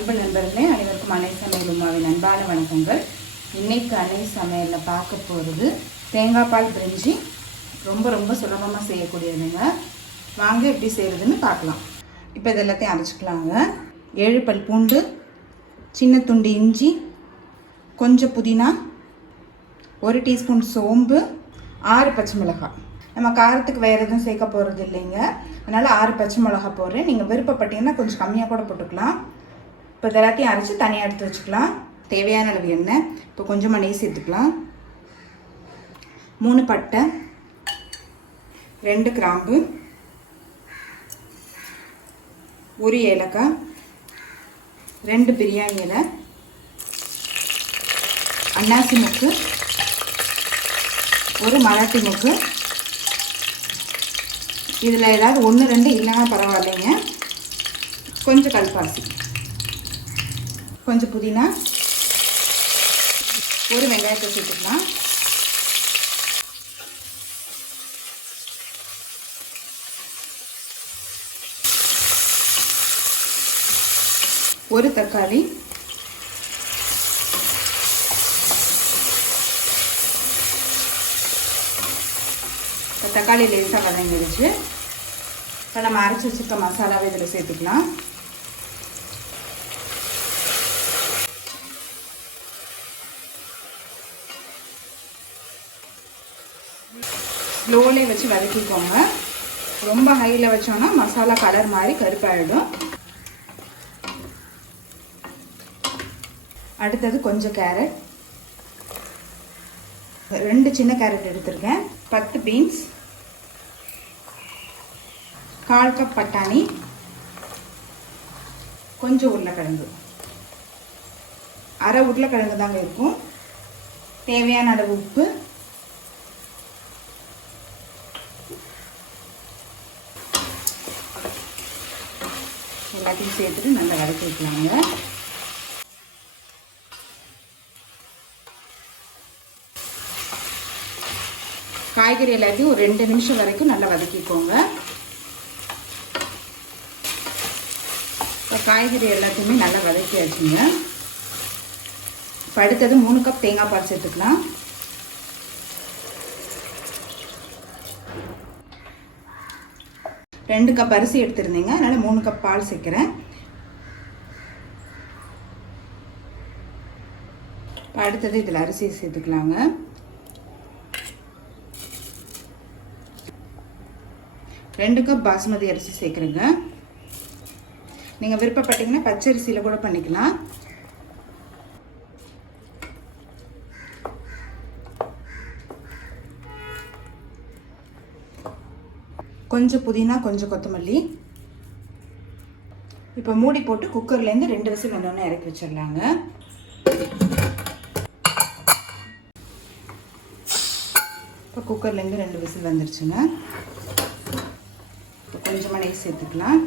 அன்பு நண்பர்களே, அனைவருக்கும் அன்னை சமையல் உமாவின் அன்பான வணக்கங்கள். இன்னைக்கு அன்னை சமையலில் பார்க்க போகிறது தேங்காய் பால் பிரிஞ்சி. ரொம்ப சுலபமாக செய்யக்கூடியதுங்க. வாங்க எப்படி செய்கிறதுன்னு பார்க்கலாம். இப்போ இது எல்லாத்தையும் அரைச்சிக்கலாங்க. 7 பல் பூண்டு, சின்ன துண்டு இஞ்சி, கொஞ்சம் புதினா, 1 டீஸ்பூன் சோம்பு, 6 பச்சை மிளகாய். நம்ம காரத்துக்கு வேறு எதுவும் சேர்க்க போகிறது இல்லைங்க, அதனால் 6 பச்சை மிளகாய் போடுறேன். நீங்கள் விருப்பப்பட்டீங்கன்னா கொஞ்சம் கம்மியாக கூட போட்டுக்கலாம். இப்போ இதெல்லாத்தையும் அரைச்சி தனியாக எடுத்து வச்சுக்கலாம். தேவையான அளவு எண்ணெய், இப்போ கொஞ்சமாக நெய் சேர்த்துக்கலாம். 3 பட்டை, 2 கிராம்பு, 1 ஏலக்காய், 2 பிரியாணி இலை, அன்னாசி முக்கு, 1 மராட்டி முக்கு. இதில் ஏதாவது 1-2 இல்லைன்னா பரவாயில்லைங்க. கொஞ்சம் கல்பாசி, கொஞ்சம் புதினா, 1 வெங்காயத்தை சேர்த்துக்கலாம். ஒரு தக்காளி, தக்காளி லேசாக வதங்கிடுச்சு. இப்போ நம்ம அரைச்சி வச்சுருக்க மசாலாவை இதில் சேர்த்துக்கலாம். ஸ்லோலே வச்சு வதக்கிக்கோங்க. ரொம்ப ஹையில் வச்சோன்னா மசாலா கலர் மாதிரி கருப்பாயிடும். அடுத்தது கொஞ்சம் கேரட், 2 சின்ன கேரட் எடுத்திருக்கேன், 10 பீன்ஸ், 1/4 கப் பட்டாணி, கொஞ்சம் உருளைக்கிழங்கு, அரை உருளைக்கிழங்கு தாங்க இருக்கும். தேவையான அளவு உப்பு, எல்லாத்தையும் சேர்த்துட்டு நல்லா வதக்கி வைக்கலாங்க. காய்கறி எல்லாத்தையும் ஒரு 2 நிமிஷம் வரைக்கும் நல்லா வதக்கிக்கோங்க. இப்போ காய்கறி எல்லாத்தையுமே நல்லா வதக்கியாச்சுங்க. இப்போ அடுத்தது 3 கப் தேங்காய் பால் சேர்த்துக்கலாம். ரெண்டு கப் அரிசி எடுத்துருந்தீங்க, அதனால் 3 கப் பால் சேர்க்குறேன். இப்போ அடுத்தது இதில் அரிசி சேர்த்துக்கலாங்க. ரெண்டு கப் பாசுமதி அரிசி சேர்க்குறேங்க. நீங்கள் விருப்பப்பட்டீங்கன்னா பச்சரிசியில் கூட பண்ணிக்கலாம். கொஞ்சம் புதினா, கொஞ்சம் கொத்தமல்லி. இப்போ மூடி போட்டு குக்கர்லேருந்து 2 விசில் வந்தோடனே இறக்கி வச்சிடலாங்க. இப்போ குக்கர்லேருந்து 2 விசில் வந்துருச்சுங்க. இப்போ கொஞ்சமாக நெய் சேர்த்துக்கலாம்,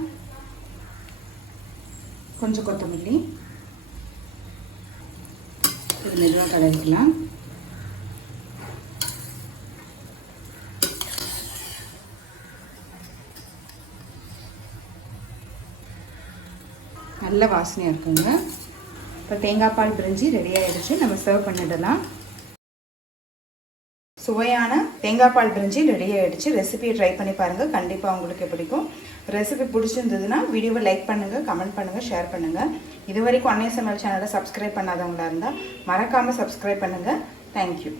கொஞ்சம் கொத்தமல்லி, இது மெதுவாக கலரிக்கலாம். நல்ல வாசனையாக இருக்குங்க. இப்போ தேங்காய் பால் பிரிஞ்சி ரெடி ஆகிடுச்சு. நம்ம சர்வ் பண்ணிடலாம். சுவையான தேங்காய் பால் பிரிஞ்சி ரெடி ஆகிடுச்சு. ரெசிபியை ட்ரை பண்ணி பாருங்கள், கண்டிப்பாக உங்களுக்கு பிடிக்கும். ரெசிபி பிடிச்சிருந்ததுன்னா வீடியோவை லைக் பண்ணுங்கள், கமெண்ட் பண்ணுங்கள், ஷேர் பண்ணுங்கள். இது வரைக்கும் அன்னை சமையல் சேனலை சப்ஸ்கிரைப் பண்ணாதவங்களா இருந்தால் மறக்காமல் சப்ஸ்கிரைப் பண்ணுங்கள். தேங்க்யூ.